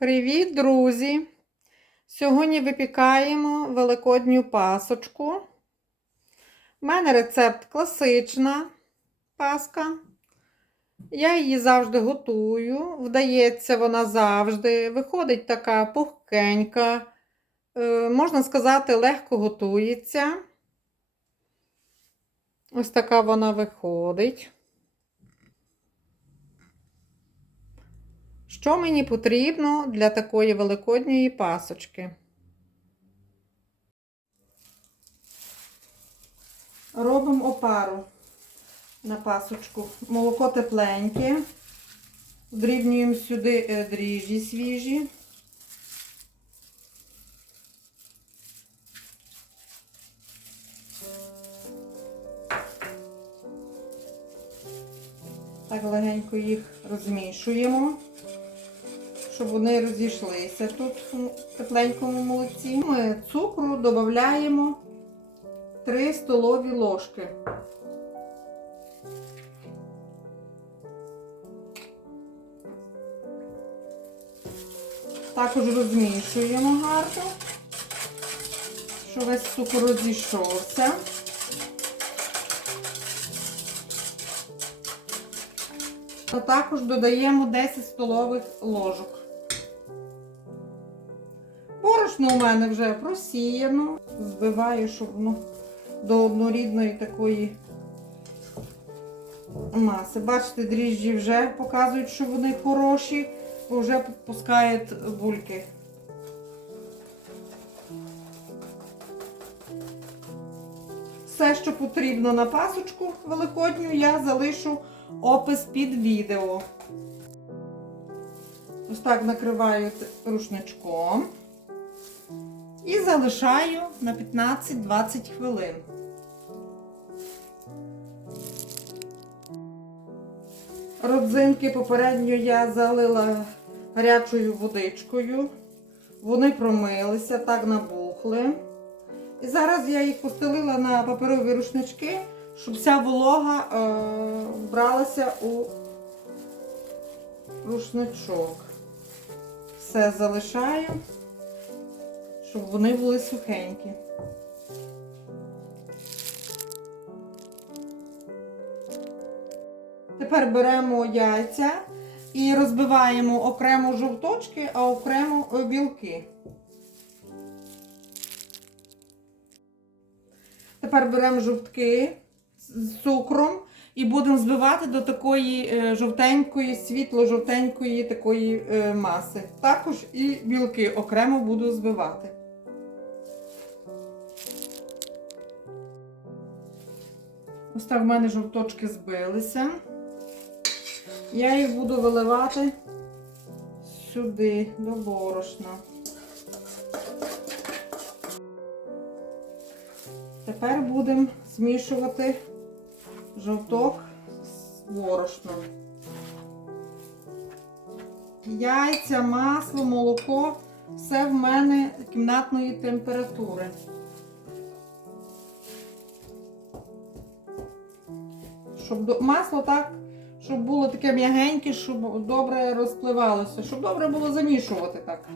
Привіт, друзі! Сьогодні випікаємо великодню пасочку. У мене рецепт класична паска. Я її завжди готую. Вдається вона завжди. Виходить така пухкенька. Можна сказати, легко готується. Ось така вона виходить. Що мені потрібно для такої великодньої пасочки? Робимо опару на пасочку. Молоко тепленьке. Вдрібнюємо сюди дріжджі свіжі. Так легенько їх розмішуємо, щоб вони розійшлися тут в тепленькому молоці. Ми цукру додаємо 3 столові ложки. Також розмішуємо гарно, щоб весь цукор розійшовся. А також додаємо 10 столових ложок. Борошно у мене вже просіяно. Збиваю, щоб воно до однорідної такої маси. Бачите, дріжджі вже показують, що вони хороші, бо вже пускають бульки. Все, що потрібно на пасочку великодню, я залишу опис під відео. Ось так накриваю рушничком і залишаю на 15-20 хвилин. Родзинки попередньо я залила гарячою водичкою. Вони промилися, так набухли. І зараз я їх постелила на паперові рушнички, щоб вся волога вбралася у рушничок. Все залишаю, щоб вони були сухенькі. Тепер беремо яйця і розбиваємо окремо жовточки, а окремо білки. Тепер беремо жовтки з цукром і будемо збивати до такої жовтенької, світло-жовтенької такої маси. Також і білки окремо буду збивати. Ось так в мене жовточки збилися. Я їх буду виливати сюди, до борошна. Тепер будемо змішувати жовток з борошном. Яйця, масло, молоко – все в мене кімнатної температури. Щоб масло так, щоб було таке м'ягеньке, щоб добре розпливалося, щоб добре було замішувати так.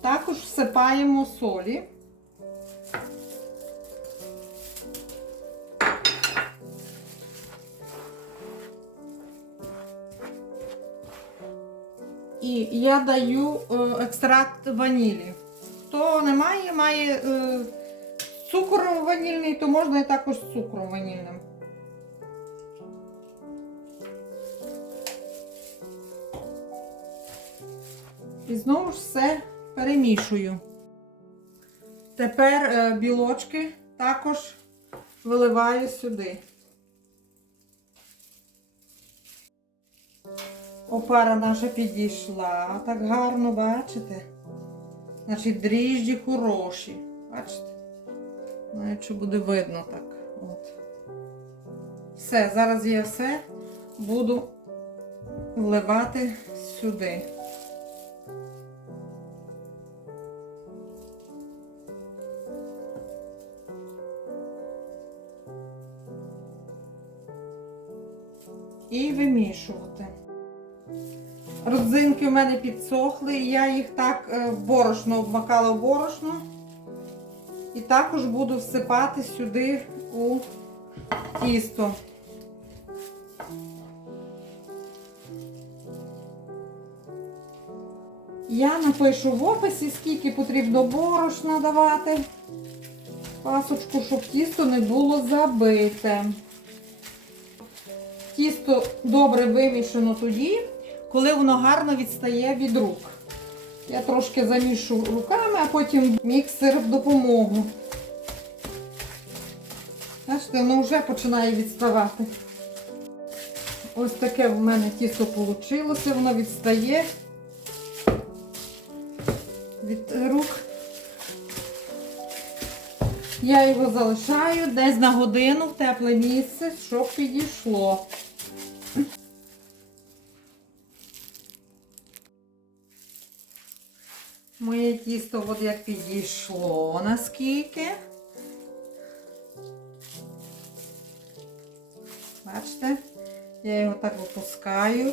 Також всипаємо солі. І я даю екстракт ванілі. Хто не має, має цукор ванільний, то можна і також з цукром ванільним. І знову ж все перемішую. Тепер білочки також виливаю сюди. Опара наша підійшла. Так гарно, бачите? Значить, дріжджі хороші. Бачите? Навіть що буде видно так. От. Все, зараз я все буду вливати сюди. і вимішувати. Родзинки у мене підсохли, я їх так в борошно обмакала в борошно. І також буду всипати сюди у тісто. Я напишу в описі, скільки потрібно борошна давати пасочку, щоб тісто не було забите. Тісто добре вимішано тоді, коли воно гарно відстає від рук. Я трошки замішу руками, а потім міксер в допомогу. Бачите, воно вже починає відставати. Ось таке в мене тісто вийшло, воно відстає від рук. Я його залишаю десь на годину в тепле місце, щоб підійшло. Моє тісто от як підійшло наскільки. Бачите? Я його так опускаю.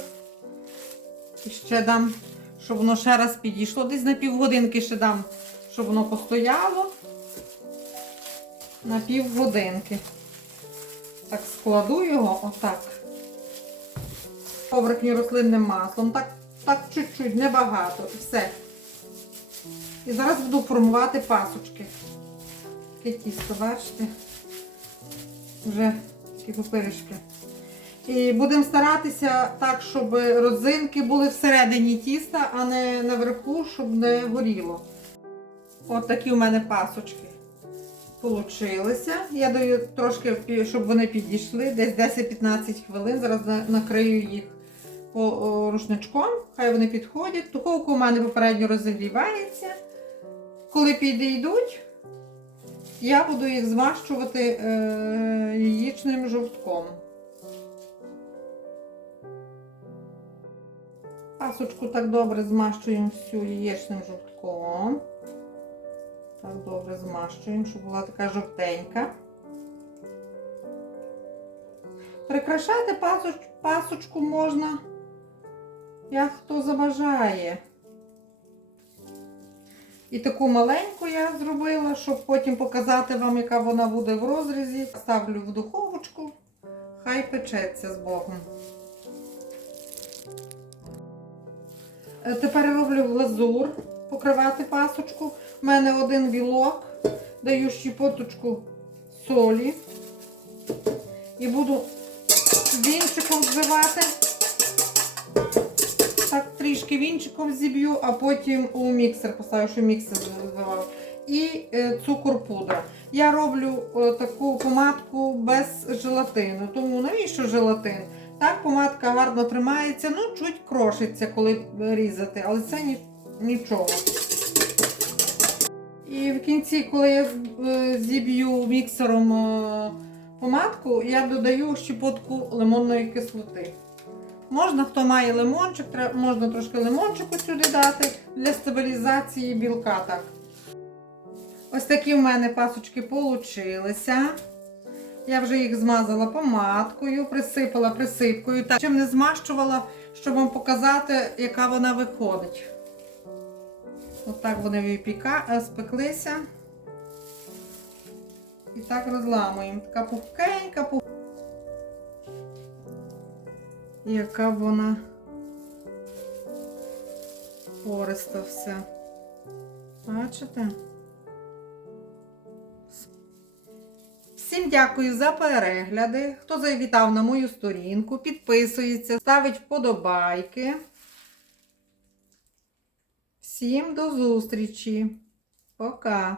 І ще дам, щоб воно ще раз підійшло. Десь на півгодинки ще дам, щоб воно постояло. На півгодинки. Так складу його отак. Поверхню рослинним маслом. Так чуть-чуть, небагато. І все. І зараз буду формувати пасочки. Таке тісто, бачите? Вже такі пупиришки. І будемо старатися так, щоб родзинки були всередині тіста, а не наверху, щоб не горіло. От такі у мене пасочки получилися. Я даю трошки, щоб вони підійшли, десь 10-15 хвилин. Зараз накрию їх рушничком, хай вони підходять. Духовка у мене попередньо розігрівається. Коли підійдуть, я буду їх змащувати яєчним жовтком. Пасочку так добре змащуємо всю яєчним жовтком. Так добре змащуємо, щоб була така жовтенька. Прикрашати пасочку можна, як хто забажає. І таку маленьку я зробила, щоб потім показати вам, яка вона буде в розрізі. Ставлю в духовочку, хай печеться з Богом. Тепер роблю глазур, покривати пасочку. У мене один білок, даю щепоточку солі і буду вінчиком збивати. Так трішки вінчиком зіб'ю, а потім у міксер поставлю, що міксер збивав. І цукор пудра. Я роблю таку помадку без желатину, тому навіщо желатин? Так помадка гарно тримається, ну чуть крошиться, коли різати, але це нічого. І в кінці, коли я зіб'ю міксером помадку, я додаю щепотку лимонної кислоти. Можна, хто має лимончик, можна трошки лимончику сюди дати для стабілізації білка. Так. Ось такі в мене пасочки получилися. Я вже їх змазала помадкою, присипала присипкою. Так, чим не змащувала, щоб вам показати, яка вона виходить. Отак вони спеклися. І так розламуємо. Така пухкенька, яка вона пориста вся. Бачите? Всім дякую за перегляди. Хто завітав на мою сторінку, підписується, ставить вподобайки. Всім до зустрічі. Пока!